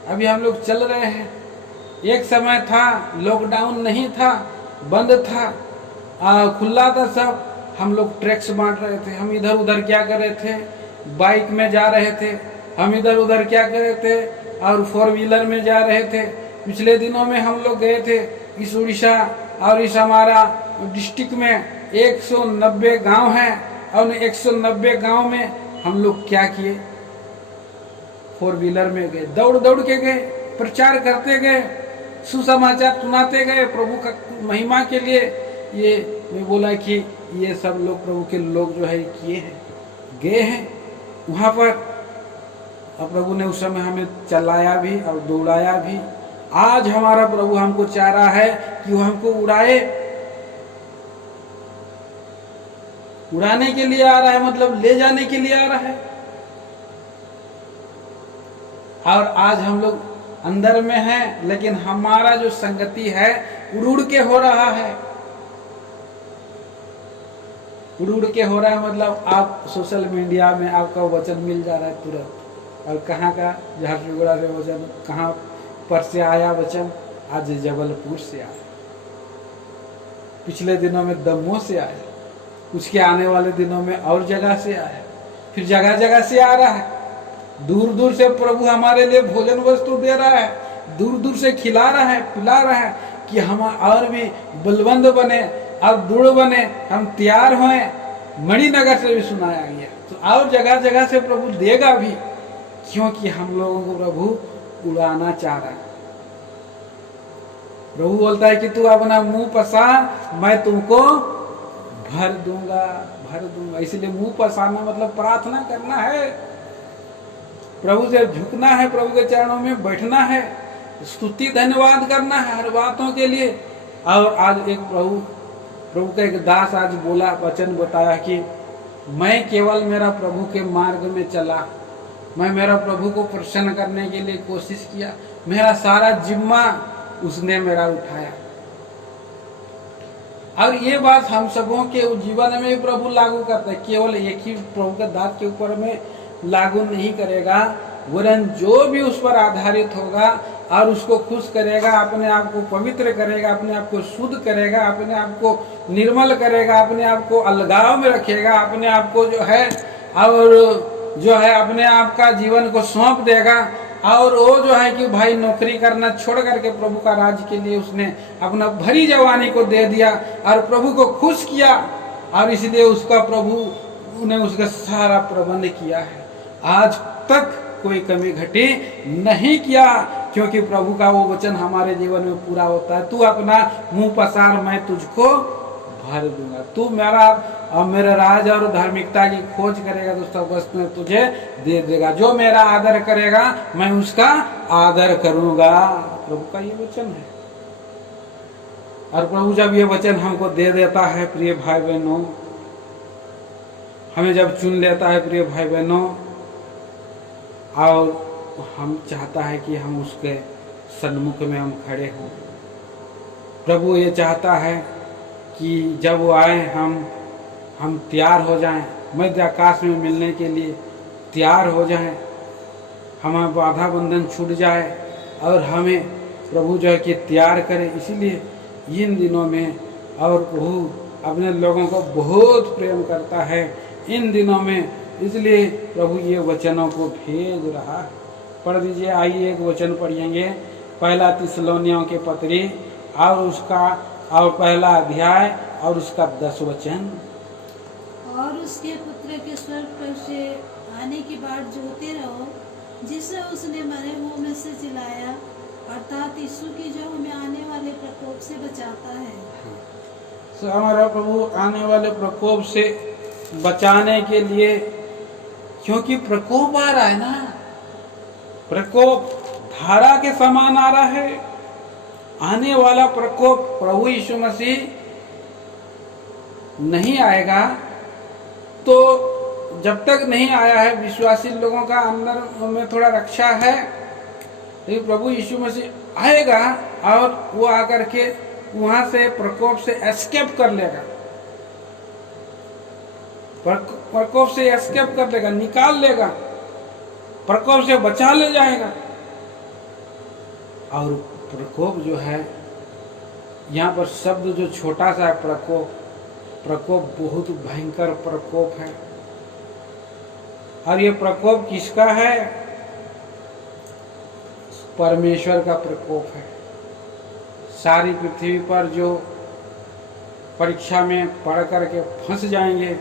अभी हम लोग चल रहे हैं। एक समय था लॉकडाउन नहीं था, बंद था, खुला था सब, हम लोग ट्रैक्स बांट रहे थे। हम इधर उधर क्या कर रहे थे, बाइक में जा रहे थे, हम इधर उधर क्या कर रहे थे, और 4 व्हीलर में जा रहे थे। पिछले दिनों में हम लोग गए थे इस उड़ीसा और इस हमारा डिस्ट्रिक्ट में 190 गांव हैं, और 190 गांव में हम लोग क्या किए, 4 व्हीलर में गए, दौड़ दौड़ के गए, प्रचार करते गए, सुसमाचार सुनाते गए प्रभु का महिमा के लिए। ये मैं बोला कि ये सब लोग प्रभु के लोग जो है किए हैं, गए हैं वहाँ पर। और प्रभु ने उस समय हमें चलाया भी और दौड़ाया भी। आज हमारा प्रभु हमको चाह रहा है कि वो हमको उड़ाए, उड़ाने के लिए आ रहा है, मतलब ले जाने के लिए आ रहा है। और आज हम लोग अंदर में हैं, लेकिन हमारा जो संगति है उड़ के हो रहा है, उड़ के हो रहा है। मतलब आप सोशल मीडिया में आपका वचन मिल जा रहा है तुरंत। और कहाँ का, झारसुगुड़ा से वचन, कहाँ पर से आया वचन, आज जबलपुर से आया, पिछले दिनों में दमोह से आया, उसके आने वाले दिनों में और जगह से आया, फिर जगह जगह से आ रहा है। दूर दूर से प्रभु हमारे लिए भोजन वस्तु दे रहा है, दूर दूर से खिला रहा है, पिला रहा है कि हम और भी बलवंत बने और दृढ़ बने, हम तैयार हों। मणिनगर से भी सुनाया गया, तो और जगह जगह से प्रभु देगा भी, क्योंकि हम लोगों को प्रभु उड़ाना चाह रहा है। प्रभु बोलता है कि तू अपना मुंह पसार, मैं तुमको भर दूंगा, भर दूंगा। इसलिए मुंह पसारना मतलब प्रार्थना करना है, प्रभु से झुकना है, प्रभु के चरणों में बैठना है, स्तुति धन्यवाद करना है हर बातों के लिए। और आज एक प्रभु का एक दास आज बोला, वचन बताया कि मैं केवल मेरा प्रभु के मार्ग में चला, मैं मेरा प्रभु को प्रसन्न करने के लिए कोशिश किया, मेरा सारा जिम्मा उसने मेरा उठाया। और ये बात हम सबों के जीवन में भी प्रभु लागू करता है, केवल एक ही प्रभु के दास के ऊपर में लागू नहीं करेगा, वरन जो भी उस पर आधारित होगा और उसको खुश करेगा, अपने आप को पवित्र करेगा, अपने आप को शुद्ध करेगा, अपने आप को निर्मल करेगा, अपने आप को अलगाव में रखेगा, अपने आप को जो है और जो है अपने आप का जीवन को सौंप देगा। और वो जो है कि भाई नौकरी करना छोड़ करके प्रभु का राज्य के लिए उसने अपना भरी जवानी को दे दिया और प्रभु को खुश किया, और इसलिए उसका प्रभु ने उसका सारा प्रबंध किया है। आज तक कोई कमी घटी नहीं किया, क्योंकि प्रभु का वो वचन हमारे जीवन में पूरा होता है। तू अपना मुंह पसार, मैं तुझको भर दूंगा। तू मेरा और मेरे राज और धार्मिकता की खोज करेगा तो सब वस्तु में तुझे दे देगा। जो मेरा आदर करेगा मैं उसका आदर करूंगा। प्रभु का ये वचन है। और प्रभु जब ये वचन हमको दे देता है प्रिय भाई बहनों, हमें जब चुन लेता है प्रिय भाई बहनों, और हम चाहता है कि हम उसके सन्मुख में हम खड़े हों। प्रभु ये चाहता है कि जब वो आए हम तैयार हो जाएं, मध्य आकाश में मिलने के लिए तैयार हो जाएं, हमारा बाधा बंधन छूट जाए और हमें प्रभु जो है कि तैयार करे। इसीलिए इन दिनों में और प्रभु अपने लोगों को बहुत प्रेम करता है इन दिनों में, इसलिए प्रभु ये वचनों को भेज रहा है। पढ़ दीजिए, आइए एक वचन पढ़ेंगे, पहला थिस्सलुनीकियों के पत्री और उसका और पहला अध्याय और उसका 10 वचन। और उसके पुत्र के स्वर्ग पर से आने की बाट जोते रहो, जिसे उसने मरे हुओं में से जिलाया, अर्थात यीशु की जो हमें आने वाले प्रकोप से बचाता है। तो हमारा प्रभु आने वाले प्रकोप से बचाने के लिए, क्योंकि प्रकोप आ रहा है ना, प्रकोप धारा के समान आ रहा है। आने वाला प्रकोप प्रभु यीशु मसीह नहीं आएगा तो जब तक नहीं आया है विश्वासी लोगों का अंदर में थोड़ा रक्षा है, लेकिन प्रभु यीशु मसीह आएगा और वो आकर के वहां से प्रकोप से एस्केप कर लेगा, प्रकोप से एस्केप कर लेगा, निकाल लेगा, प्रकोप से बचा ले जाएगा। और प्रकोप जो है, यहाँ पर शब्द जो छोटा सा है प्रकोप, प्रकोप बहुत भयंकर प्रकोप है। और ये प्रकोप किसका है? परमेश्वर का प्रकोप है। सारी पृथ्वी पर जो परीक्षा में पढ़ करके फंस जाएंगे,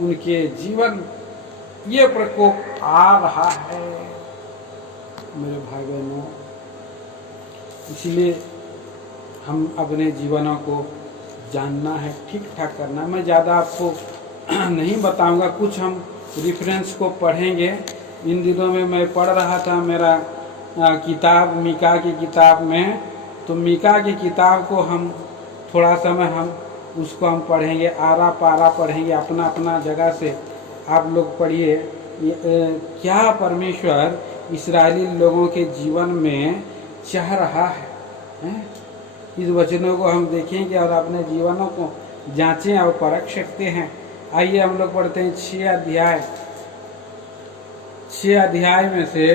उनके जीवन ये प्रकोप आ रहा है मेरे भाई बहनों। इसलिए हम अपने जीवनों को जानना है, ठीक ठाक करना है। मैं ज़्यादा आपको नहीं बताऊंगा, कुछ हम रेफरेंस को पढ़ेंगे। इन दिनों में मैं पढ़ रहा था मेरा किताब मीका की किताब में, तो मीका की किताब को हम थोड़ा समय हम उसको हम पढ़ेंगे, आरा पारा पढ़ेंगे, अपना अपना जगह से आप लोग पढ़िए। क्या परमेश्वर इस्राएली लोगों के जीवन में चाह रहा है? इस वचनों को हम देखेंगे और अपने जीवनों को जांचें और परख सकते हैं। आइए हम लोग पढ़ते हैं 6 अध्याय। 6 अध्याय में से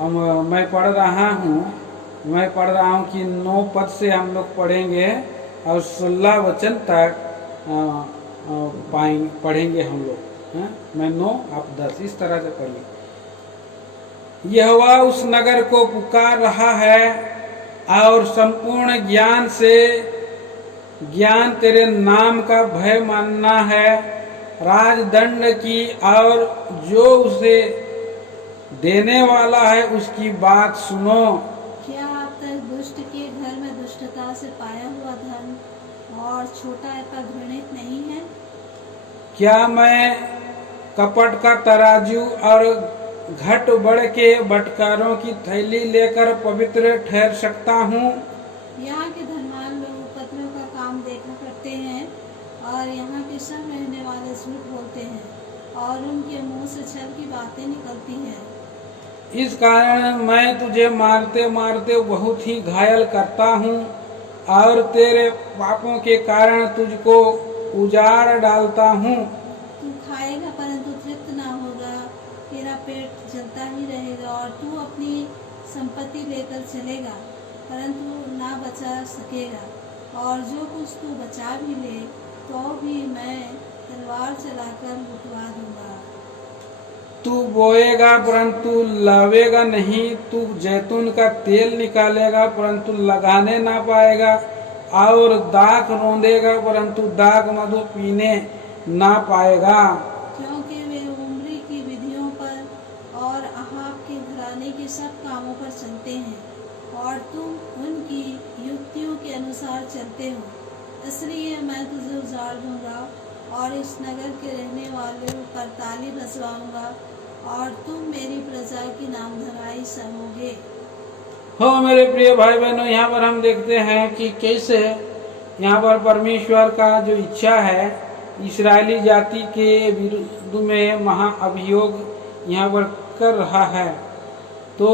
मैं पढ़ रहा हूँ कि 9 पद से हम लोग पढ़ेंगे और 16 वचन तक पढ़ेंगे हम लोग। मैं 9 आप 10, इस तरह से पढ़िए। यहोवा उस नगर को पुकार रहा है और संपूर्ण ज्ञान से ज्ञान तेरे नाम का भय मानना है। राजदंड की और जो उसे देने वाला है उसकी बात सुनो। क्या अब तक दुष्ट के घर में दुष्टता से पाया हुआ धन और छोटा का घृणित नहीं है? क्या मैं कपट का तराजू और घट बढ़ के बटकारों की थैली लेकर पवित्र ठहर सकता हूँ? यहाँ के धनवान लोग उपद्रव का काम देखा करते हैं और यहाँ के सब रहने वाले झूठ बोलते हैं और उनके मुंह से छल की बातें निकलती हैं। इस कारण मैं तुझे मारते मारते बहुत ही घायल करता हूँ और तेरे पापों के कारण तुझको उजाड़ डालता हूँ। तू खाएगा परंतु तृप्त ना होगा, तेरा पेट जलता ही रहेगा और तू अपनी संपत्ति लेकर चलेगा परंतु ना बचा सकेगा, और जो कुछ तू बचा भी ले तो भी मैं तलवार चलाकर लुटवा दूंगा। तू बोएगा परंतु लावेगा नहीं, तू जैतून का तेल निकालेगा परंतु लगाने ना पाएगा, और दाख रोंदेगा परंतु दाख मधु पीने ना पाएगा। क्योंकि वे उम्री की विधियों पर और अहाब के घराने के सब कामों पर चलते हैं और तुम उनकी युक्तियों के अनुसार चलते हो, इसलिए मैं तुझे उजाड़ दूंगा और इस नगर के रहने वालों पर ताली बजवाऊंगा और तुम मेरी प्रजा की नामधराई सहोगे। हो मेरे प्रिय भाई बहनों, यहाँ पर हम देखते हैं कि कैसे यहाँ पर परमेश्वर का जो इच्छा है इस्राएली जाति के विरुद्ध में महाअभियोग यहाँ पर कर रहा है। तो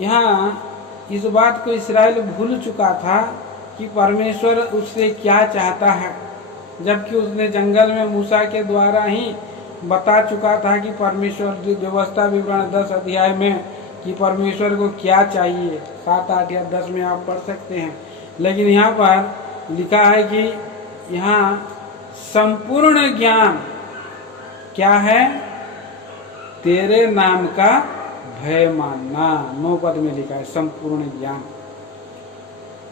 यहाँ इस बात को इस्राएल भूल चुका था कि परमेश्वर उससे क्या चाहता है, जबकि उसने जंगल में मूसा के द्वारा ही बता चुका था कि परमेश्वर व्यवस्था विवरण 10 अध्याय में कि परमेश्वर को क्या चाहिए। 7, 8 या 10 में आप पढ़ सकते हैं। लेकिन यहाँ पर लिखा है कि यहाँ संपूर्ण ज्ञान क्या है? तेरे नाम का भय मानना। 9 पद में लिखा है संपूर्ण ज्ञान।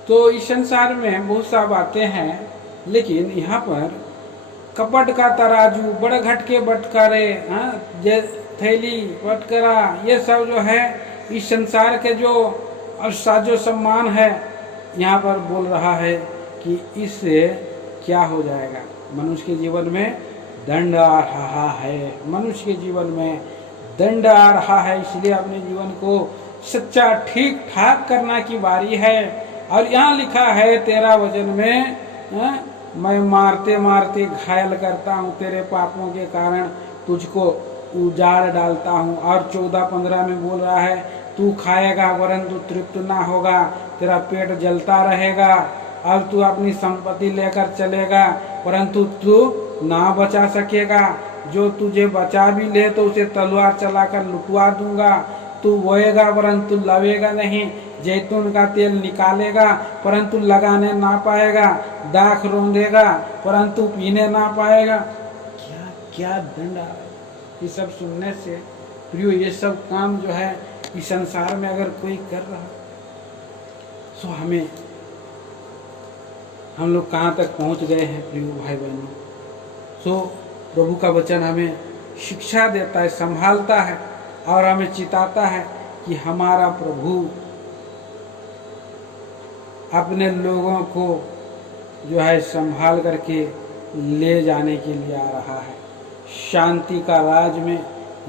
तो इस संसार में बहुत सा बातें हैं, लेकिन यहाँ पर कपट का तराजू, बड़े घट के बटकारे, थैली बटकरा, ये सब जो है इस संसार के जो साजो सम्मान है, यहाँ पर बोल रहा है कि इससे क्या हो जाएगा। मनुष्य के जीवन में दंड आ रहा है, मनुष्य के जीवन में दंड आ रहा है। इसलिए अपने जीवन को सच्चा ठीक ठाक करना की बारी है। और यहाँ लिखा है 13 वचन में, मैं मारते मारते घायल करता हूँ, तेरे पापों के कारण तुझको उजाड़ डालता हूँ। और 14-15 में बोल रहा है, तू खाएगा परंतु तृप्त ना होगा, तेरा पेट जलता रहेगा अब तू अपनी संपत्ति लेकर चलेगा परंतु तू ना बचा सकेगा। जो तुझे बचा भी ले तो उसे तलवार चलाकर लुटवा दूंगा। तू बोएगा परंतु लवेगा नहीं, जैतून का तेल निकालेगा परंतु लगाने ना पाएगा, दाख रौंदेगा परंतु पीने ना पाएगा। क्या क्या दंड आ रहा है। ये सब सुनने से प्रियो, ये सब काम जो है इस संसार में अगर कोई कर रहा तो हम लोग कहाँ तक पहुँच गए हैं प्रियो भाई बहनों। सो प्रभु का वचन हमें शिक्षा देता है, संभालता है और हमें चिताता है कि हमारा प्रभु अपने लोगों को जो है संभाल करके ले जाने के लिए आ रहा है, शांति का राज में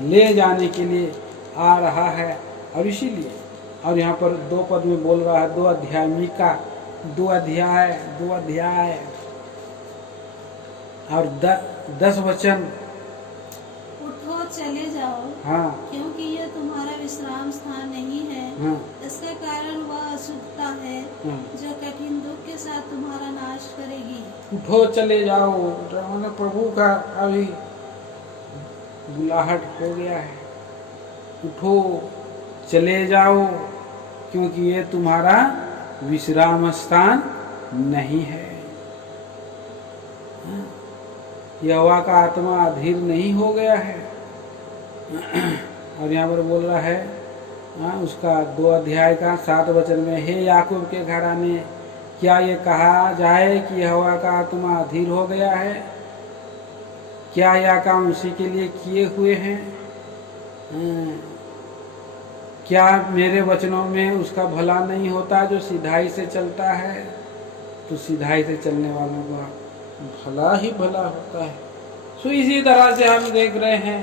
ले जाने के लिए आ रहा है। और इसीलिए और यहाँ पर 2 पद में बोल रहा है, 2 अध्याय मीका 2 अध्याय और 10 वचन। उठो चले जाओ, हाँ क्योंकि यह तुम्हारा विश्राम स्थान नहीं है। हाँ इसका कारण वह अशुद्धता है हाँ। जो कठिन दुख के साथ तुम्हारा नाश करेगी। उठो चले जाओ, मतलब प्रभु का अभी बुलाहट हो गया है। उठो चले जाओ क्योंकि ये तुम्हारा विश्राम स्थान नहीं है। यहोवा का आत्मा अधीर नहीं हो गया है। और यहाँ पर बोल रहा है उसका 2 अध्याय का 7 वचन में, हे याकूब के घराने, क्या ये कहा जाए कि यहोवा का आत्मा अधीर हो गया है? क्या यह काम उसी के लिए किए हुए हैं? क्या मेरे वचनों में उसका भला नहीं होता जो सिधाई से चलता है? तो सिधाई से चलने वालों का भला ही भला होता है। सो इसी तरह से हम देख रहे हैं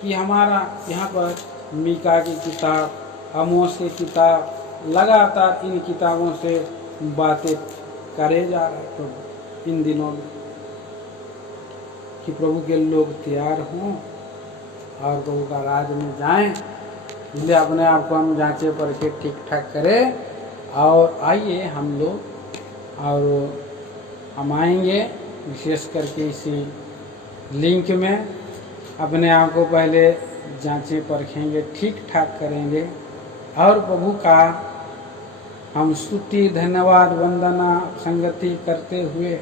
कि हमारा यहाँ पर मीका की किताब, आमोस की किताब, लगातार इन किताबों से बातें करे जा रहे हैं प्रभु इन दिनों में, कि प्रभु के लोग तैयार हों और प्रभु का राज में जाएं। इसलिए अपने आप को हम जांचे परखे ठीक ठाक करें और आइए हम लोग और हम आएंगे विशेष करके इसी लिंक में अपने आप को पहले जांचें परखेंगे, ठीक ठाक करेंगे और प्रभु का हम स्तुति धन्यवाद वंदना संगति करते हुए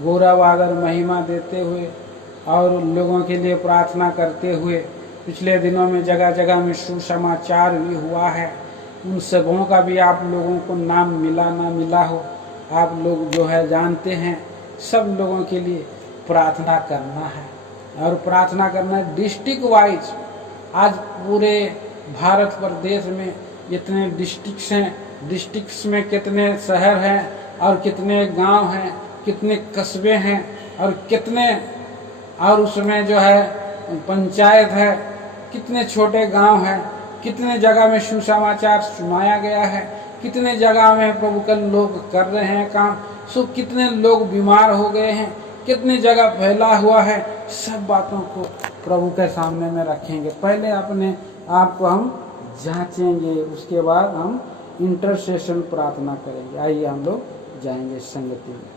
गौरव आदर महिमा देते हुए और लोगों के लिए प्रार्थना करते हुए, पिछले दिनों में जगह जगह में सुसमाचार भी हुआ है, उन सबों का भी आप लोगों को नाम मिला ना मिला हो, आप लोग जो है जानते हैं, सब लोगों के लिए प्रार्थना करना है। और प्रार्थना करना है डिस्ट्रिक्ट वाइज। आज पूरे भारत प्रदेश में इतने डिस्ट्रिक्ट्स हैं, डिस्ट्रिक्ट्स में कितने शहर हैं और कितने गांव हैं, कितने कस्बे हैं और कितने, और उसमें जो है पंचायत है, कितने छोटे गांव हैं, कितने जगह में सुसमाचार सुनाया गया है, कितने जगह में प्रभु के लोग कर रहे हैं काम, सो कितने लोग बीमार हो गए हैं, कितनी जगह फैला हुआ है। सब बातों को प्रभु के सामने में रखेंगे। पहले अपने आप को हम जांचेंगे, उसके बाद हम इंटरसेशन प्रार्थना करेंगे। आइए हम लोग जाएंगे संगति में।